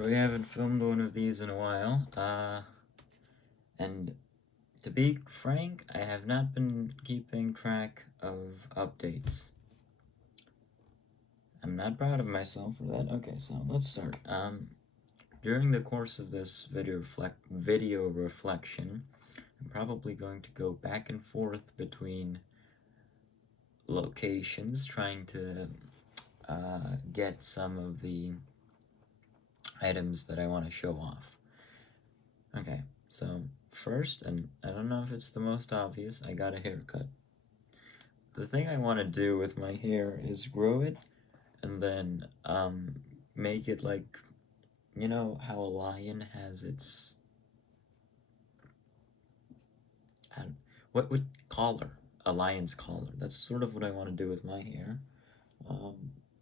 We haven't filmed one of these in a while, and to be frank, I have not been keeping track of updates. I'm not proud of myself for that. Okay, so let's start. During the course of this video reflection, I'm probably going to go back and forth between locations, trying to get some of the items that I want to show off. Okay, so first, and I don't know if it's the most obvious, I got a haircut. The thing I want to do with my hair is grow it and then make it like, you know how a lion has its what collar, a lion's collar. That's sort of what I want to do with my hair,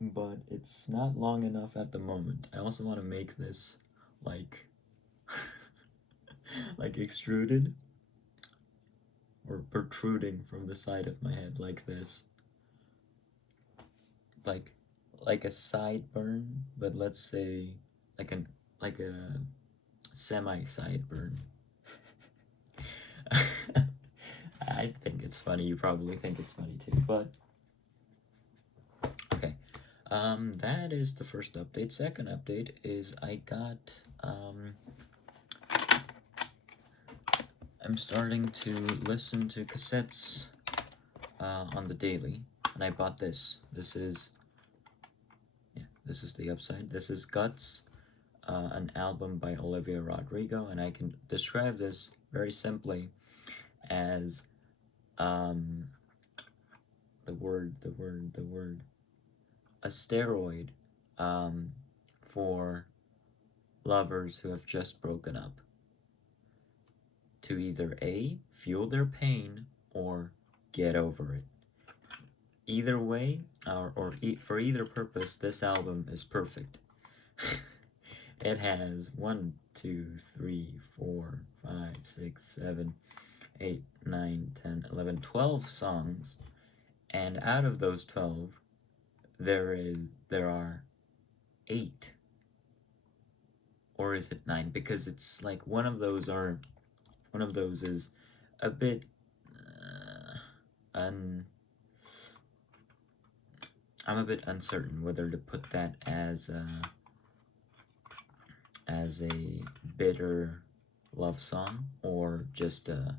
but it's not long enough at the moment. I also want to make this like like extruded or protruding from the side of my head like this, like a sideburn, but let's say like a semi-sideburn. I think it's funny. You probably think it's funny too, but okay. That is the first update. Second update is I got I'm starting to listen to cassettes on the daily, and I bought this. This is the upside. This is Guts, an album by Olivia Rodrigo, and I can describe this very simply as the word, a steroid for lovers who have just broken up, to either A, fuel their pain, or get over it. Either way, for either purpose, this album is perfect. It has 1, 2, 3, 4, 5, 6, 7, 8, 9, 10, 11, 12 songs, and out of those 12, there are 8, or is it 9? Because it's like one of those is a bit I'm a bit uncertain whether to put that as a bitter love song or just a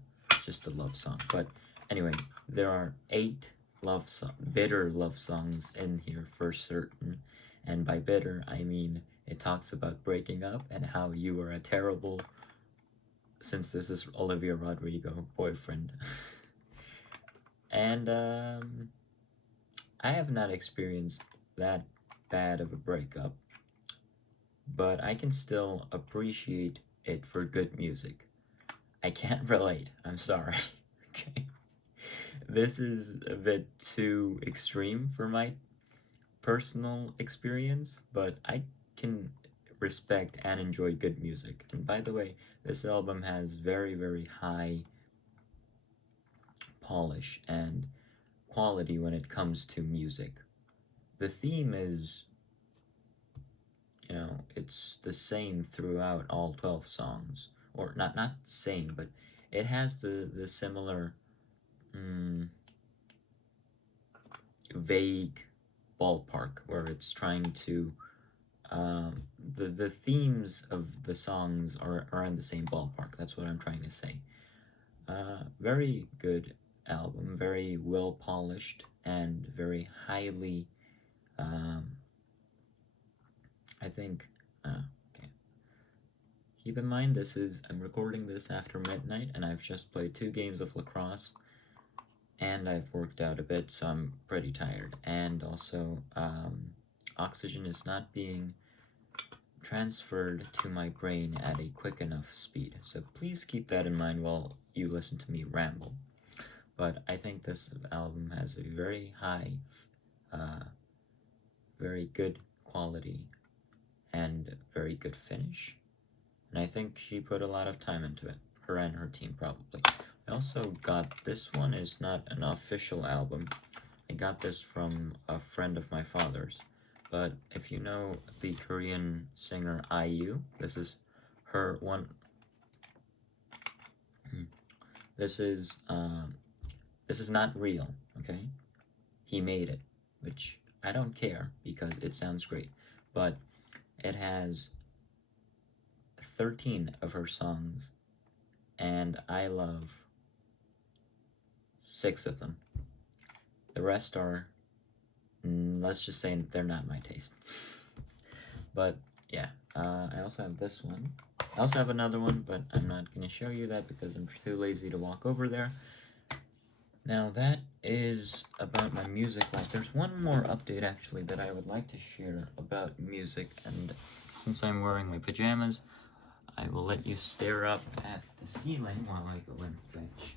love song. But anyway, there are 8 bitter love songs in here for certain, and by bitter I mean it talks about breaking up and how you are a terrible, since this is Olivia Rodrigo, boyfriend. And I have not experienced that bad of a breakup, but I can still appreciate it for good music. I can't relate, I'm sorry. Okay. This is a bit too extreme for my personal experience, but I can respect and enjoy good music. And by the way, this album has very, very high polish and quality when it comes to music. The theme is, you know, it's the same throughout all 12 songs. Or not same, but it has the similar vague ballpark where it's trying to the themes of the songs are in the same ballpark. That's what I'm trying to say. Very good album, very well polished, and very highly I think okay. Keep in mind I'm recording this after midnight, and I've just played 2 games of lacrosse, and I've worked out a bit, so I'm pretty tired. And also, oxygen is not being transferred to my brain at a quick enough speed. So please keep that in mind while you listen to me ramble. But I think this album has a very high, very good quality and very good finish. And I think she put a lot of time into it. Her and her team, probably. I also got, this one is not an official album. I got this from a friend of my father's. but if you know the Korean singer IU, this is her one. This is not real, okay? He made it, which I don't care because it sounds great, but it has 13 of her songs, and I love 6 of them. The rest are, let's just say they're not my taste. But yeah, I also have this one. I also have another one, but I'm not going to show you that because I'm too lazy to walk over there. Now that is about my music life. There's one more update actually that I would like to share about music, and since I'm wearing my pajamas, I will let you stare up at the ceiling while I go and fetch.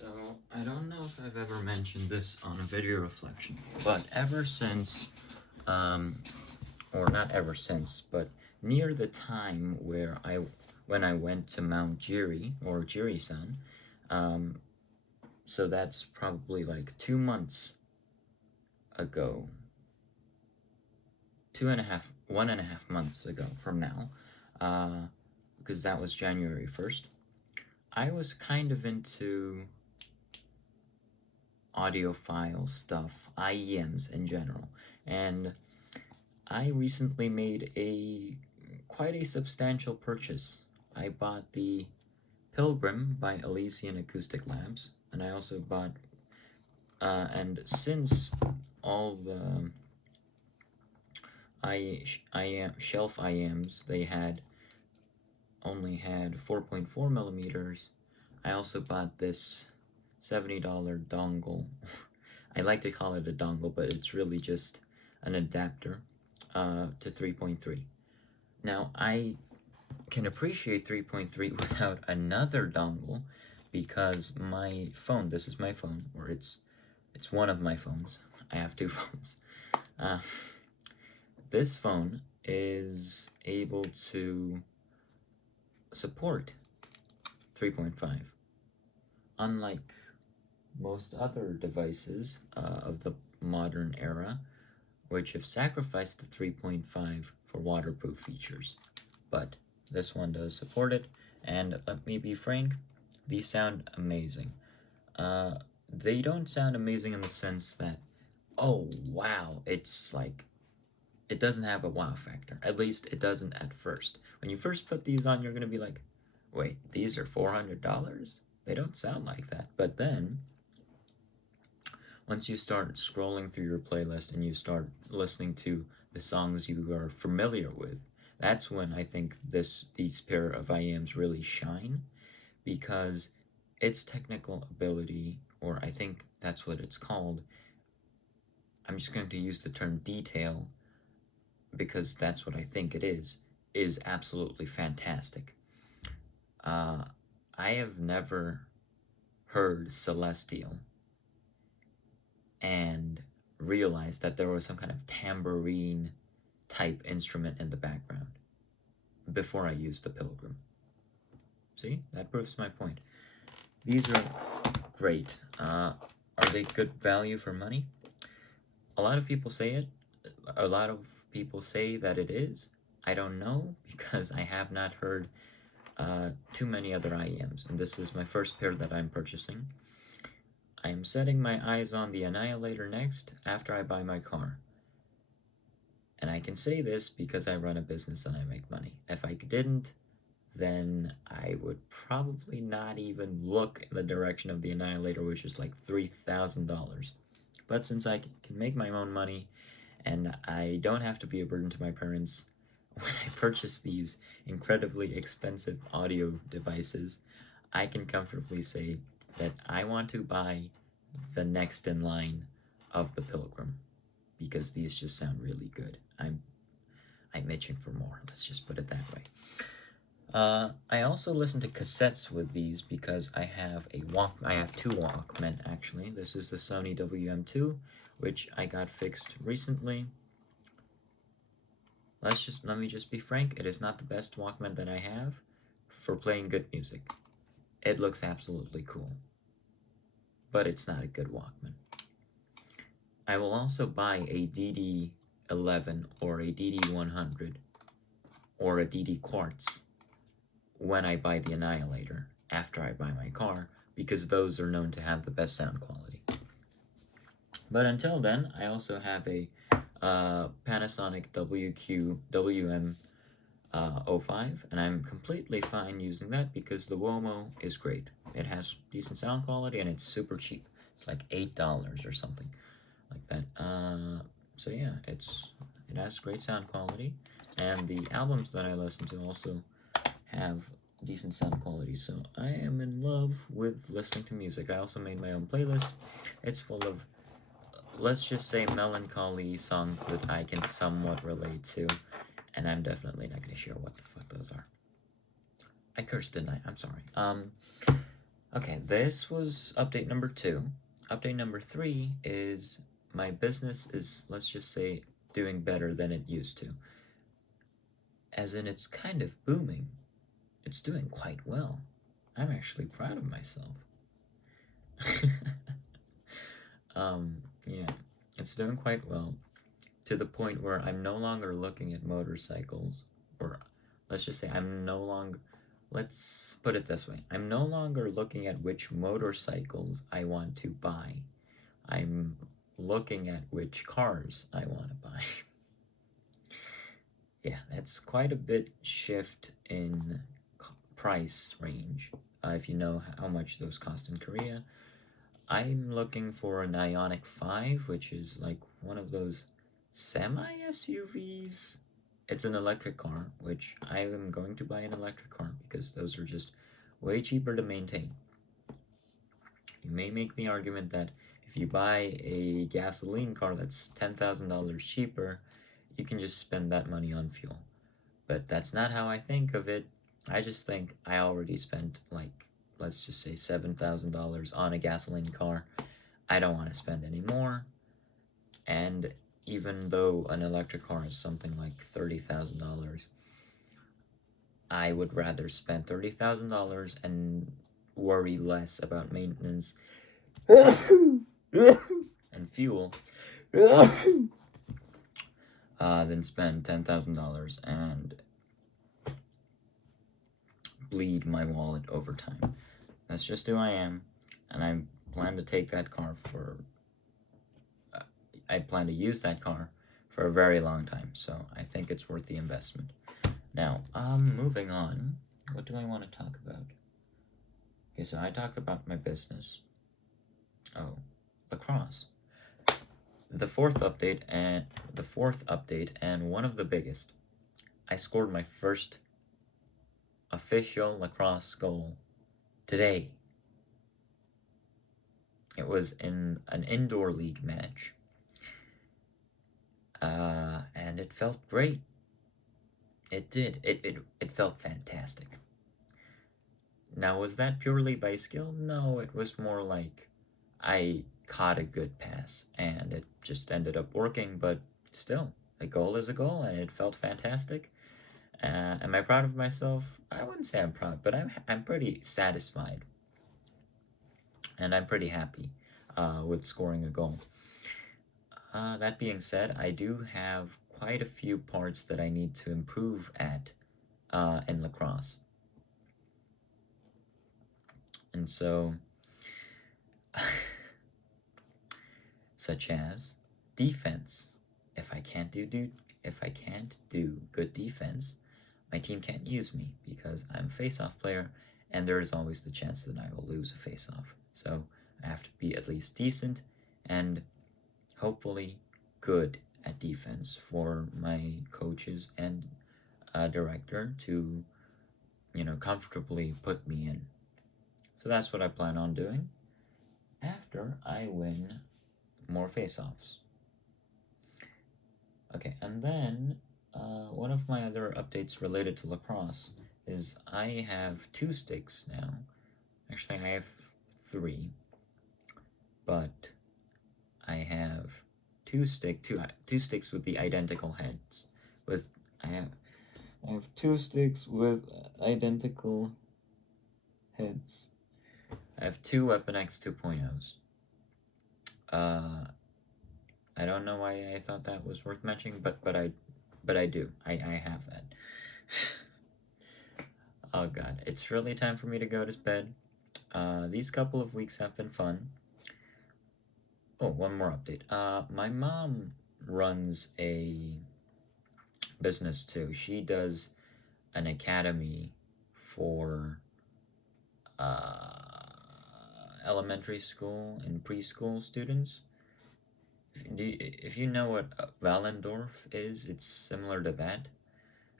So, I don't know if I've ever mentioned this on a video reflection, but ever since, or not ever since, but near the time when I went to Mount Jiri, or Jiri-san, so that's probably like 2 months ago, 1.5 months ago from now, because that was January 1st, I was kind of into audiophile stuff, IEMs in general, and I recently made quite a substantial purchase. I bought the Pilgrim by Elysian Acoustic Labs, and I also bought, and since all the shelf IEMs they only had 4.4 millimeters, I also bought this $70 dongle. I like to call it a dongle, but it's really just an adapter to 3.3. Now, I can appreciate 3.3 without another dongle because my phone, this is my phone, or it's one of my phones. I have 2 phones. This phone is able to support 3.5. Unlike most other devices of the modern era, which have sacrificed the 3.5 for waterproof features. But this one does support it, and let me be frank, these sound amazing. They don't sound amazing in the sense that, oh wow, it's like, it doesn't have a wow factor. At least it doesn't at first. When you first put these on, you're going to be like, wait, these are $400? They don't sound like that. But then, once you start scrolling through your playlist and you start listening to the songs you are familiar with, that's when I think these pair of IEMs really shine, because its technical ability, or I think that's what it's called, I'm just going to use the term detail because that's what I think it is absolutely fantastic. I have never heard Celestial and realized that there was some kind of tambourine type instrument in the background before I used the Pilgrim. See, that proves my point. These are great. Are they good value for money? A lot of people say it. A lot of people say that it is. I don't know because I have not heard too many other IEMs, and this is my first pair that I'm purchasing. I am setting my eyes on the Annihilator next after I buy my car. And I can say this because I run a business and I make money. If I didn't, then I would probably not even look in the direction of the Annihilator, which is like $3,000. But since I can make my own money and I don't have to be a burden to my parents when I purchase these incredibly expensive audio devices, I can comfortably say that I want to buy the next in line of the Pilgrim because these just sound really good. I'm itching for more. Let's just put it that way. I also listen to cassettes with these because I have I have 2 Walkmen actually. This is the Sony WM2, which I got fixed recently. Let me just be frank, it is not the best Walkman that I have for playing good music. It looks absolutely cool, but it's not a good Walkman. I will also buy a DD11 or a DD100 or a DD Quartz when I buy the Annihilator after I buy my car, because those are known to have the best sound quality. But until then, I also have a Panasonic WM 05, and I'm completely fine using that because the Womo is great. It has decent sound quality and it's super cheap. It's like $8 or something like that. So yeah, it has great sound quality, and the albums that I listen to also have decent sound quality. So I am in love with listening to music. I also made my own playlist. It's full of, let's just say, melancholy songs that I can somewhat relate to, and I'm definitely not going to share what the fuck those are. I cursed, didn't I? I'm sorry. Okay, this was update number 2. Update number 3 is my business is, let's just say, doing better than it used to. As in, it's kind of booming. It's doing quite well. I'm actually proud of myself. Yeah, it's doing quite well, to the point where I'm no longer looking at motorcycles, or let's just say let's put it this way. I'm no longer looking at which motorcycles I want to buy. I'm looking at which cars I want to buy. Yeah, that's quite a bit shift in price range. If you know how much those cost in Korea. I'm looking for an Ioniq 5, which is like one of those semi-SUVs. It's an electric car, which I am going to buy an electric car because those are just way cheaper to maintain. You may make the argument that if you buy a gasoline car that's $10,000 cheaper, you can just spend that money on fuel. But that's not how I think of it. I just think I already spent, like, let's just say $7,000 on a gasoline car. I don't want to spend any more. And even though an electric car is something like $30,000, I would rather spend $30,000 and worry less about maintenance and fuel than spend $10,000 and bleed my wallet over time. That's just who I am, and I plan to take that car for, I plan to use that car for a very long time, so I think it's worth the investment. Now, moving on, what do I want to talk about? Okay, so I talked about my business. Oh, lacrosse. The fourth update, and one of the biggest. I scored my first official lacrosse goal today. It was in an indoor league match. And it felt great. It did. It felt fantastic. Now, was that purely by skill? No, it was more like I caught a good pass and it just ended up working, but still, a goal is a goal and it felt fantastic. Am I proud of myself? I wouldn't say I'm proud, but I'm pretty satisfied. And I'm pretty happy with scoring a goal. That being said, I do have quite a few parts that I need to improve at in lacrosse. And so, such as defense. If I can't do good defense, my team can't use me because I'm a face-off player, and there is always the chance that I will lose a face-off. So I have to be at least decent and hopefully good at defense for my coaches and director to, comfortably put me in. So that's what I plan on doing after I win more face-offs. Okay, and then one of my other updates related to lacrosse is I have 2 sticks now. Actually, I have 3, but I have two sticks with the identical heads. I have 2 sticks with identical Hence, I have 2 Weapon X 2.0s. I don't know why I thought that was worth mentioning, but I do. I have that. Oh god, it's really time for me to go to bed. These couple of weeks have been fun. Oh, one more update. My mom runs a business too. She does an academy for elementary school and preschool students. If you know what Wallendorf is, it's similar to that.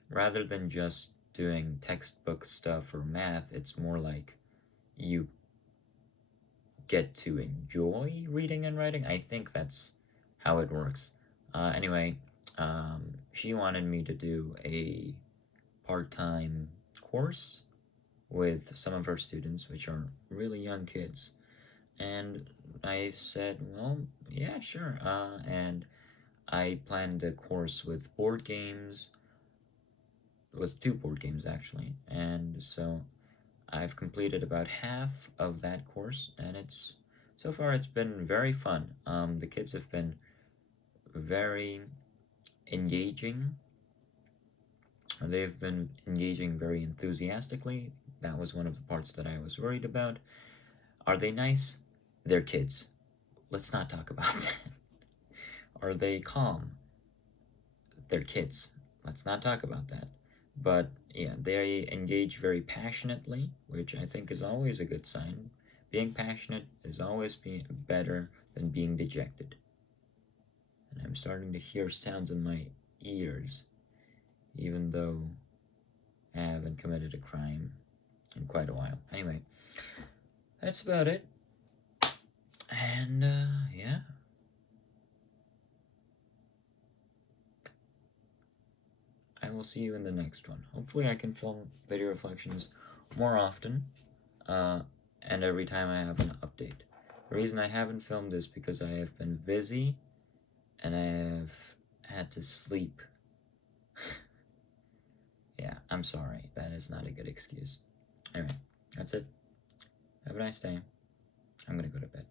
Rather than just doing textbook stuff or math, it's more like you get to enjoy reading and writing. I think that's how it works. Anyway, she wanted me to do a part-time course with some of her students, which are really young kids. And I said, well, yeah, sure. And I planned a course with board games, with 2 board games actually. And so I've completed about half of that course, and so far it's been very fun. The kids have been very engaging. They've been engaging very enthusiastically. That was one of the parts that I was worried about. Are they nice? They're kids. Let's not talk about that. Are they calm? They're kids. Let's not talk about that. But yeah, they engage very passionately, which I think is always a good sign. Being passionate is always better than being dejected. And I'm starting to hear sounds in my ears, even though I haven't committed a crime in quite a while. Anyway, that's about it. And yeah. I will see you in the next one. Hopefully I can film video reflections more often, and every time I have an update. The reason I haven't filmed is because I have been busy, and I have had to sleep. Yeah, I'm sorry. That is not a good excuse. Anyway, that's it. Have a nice day. I'm gonna go to bed.